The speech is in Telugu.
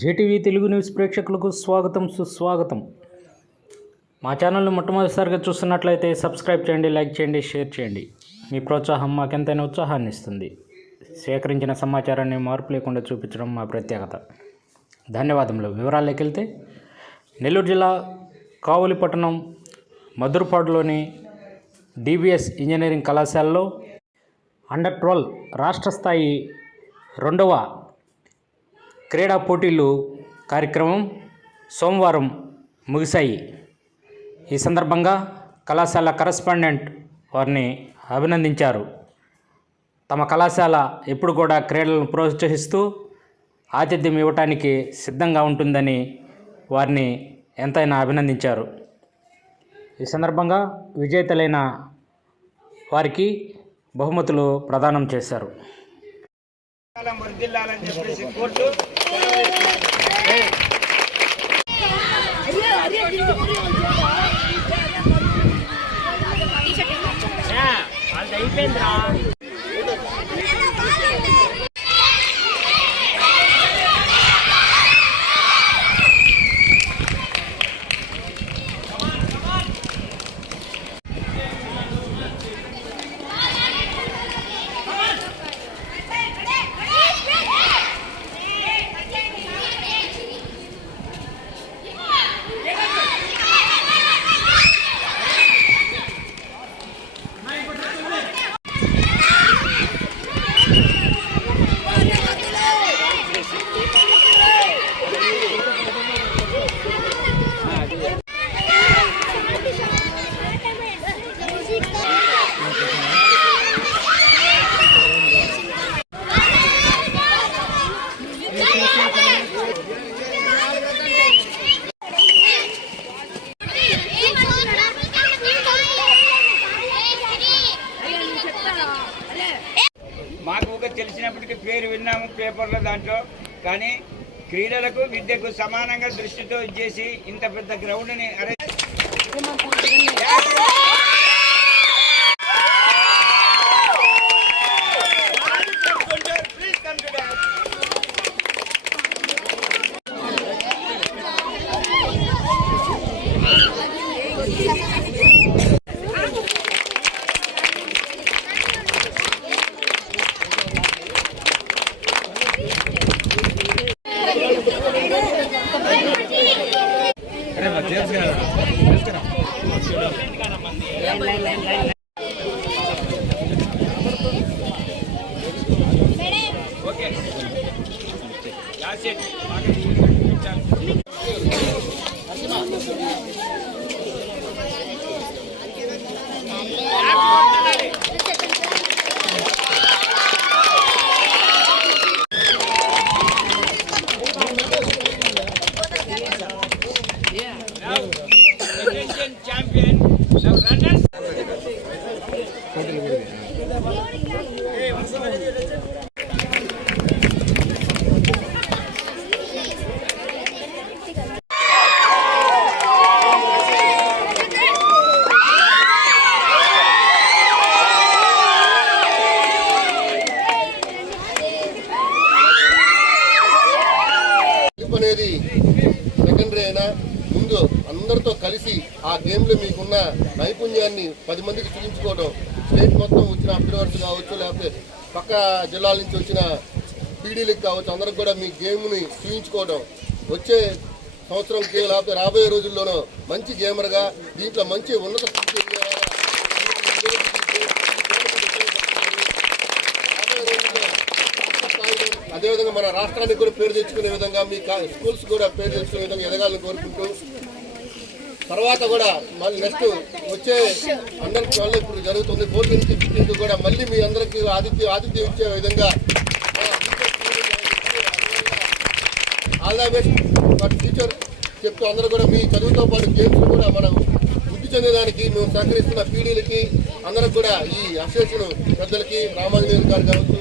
జేటీవీ తెలుగు న్యూస్ ప్రేక్షకులకు స్వాగతం సుస్వాగతం. మా ఛానల్ని మొట్టమొదటిసారిగా చూస్తున్నట్లయితే సబ్స్క్రైబ్ చేయండి, లైక్ చేయండి, షేర్ చేయండి. మీ ప్రోత్సాహం మాకెంతైనా ఉత్సాహాన్ని ఇస్తుంది. సేకరించిన సమాచారాన్ని మార్పు లేకుండా చూపించడం మా ప్రత్యేకత. ధన్యవాదములు. వివరాల్లోకి వెళ్తే, నెల్లూరు జిల్లా కావలిపట్టణం మధురపాడులోని డిబిఎస్ ఇంజనీరింగ్ కళాశాలలో అండర్-12 రాష్ట్ర స్థాయి 2వ క్రీడా పోటీలు కార్యక్రమం సోమవారం ముగిశాయి. ఈ సందర్భంగా కళాశాల కరెస్పాండెంట్ వారిని అభినందించారు. తమ కళాశాల ఎప్పుడు కూడా క్రీడలను ప్రోత్సహిస్తూ ఆతిథ్యం ఇవ్వటానికి సిద్ధంగా ఉంటుందని వారిని ఎంతైనా అభినందించారు. ఈ సందర్భంగా విజేతలైన వారికి బహుమతులు ప్రదానం చేశారు. మాకు ఒక తెలిసినప్పటికీ పేరు విన్నాము పేపర్లో దాంట్లో, కానీ క్రీడలకు విద్యకు సమానంగా దృష్టితో చేసి ఇంత పెద్ద గ్రౌండ్ని అనేది సెకండరీ అయినా ముందు అందరితో కలిసి ఆ గేమ్లో మీకున్న నైపుణ్యాన్ని 10 మందికి చూపించుకోవడం, స్టేట్ మొత్తం వచ్చిన అబ్జర్వర్స్ కావచ్చు, లేకపోతే పక్క జిల్లాల నుంచి వచ్చిన పీడీలకు కావచ్చు, అందరికి కూడా మీ గేమ్ని చూపించుకోవడం, వచ్చే సంవత్సరంకి లేకపోతే రాబోయే రోజుల్లోనూ మంచి గేమర్గా దీంట్లో మంచి ఉన్నత స్థితి అదేవిధంగా మన రాష్ట్రానికి కూడా పేరు తెచ్చుకునే విధంగా మీ స్కూల్స్ కూడా పేరు తెచ్చుకునే విధంగా ఎదగాలని కోరుకుంటూ, తర్వాత కూడా మళ్ళీ నెక్స్ట్ వచ్చే అండర్-12 ఇప్పుడు జరుగుతుంది 14th 15th కూడా మళ్ళీ మీ అందరికీ ఆతిథ్యం ఇచ్చే విధంగా all the best for future చెప్తూ అందరూ కూడా మీ చదువుతో పాటు గేమ్స్ కూడా మనం వృద్ధి చెందేదానికి మేము సహకరిస్తున్న పీడీలకి అందరికి కూడా ఈ అసోసియేషన్ పెద్దలకి రామాంజనేయులు గారు కావచ్చు,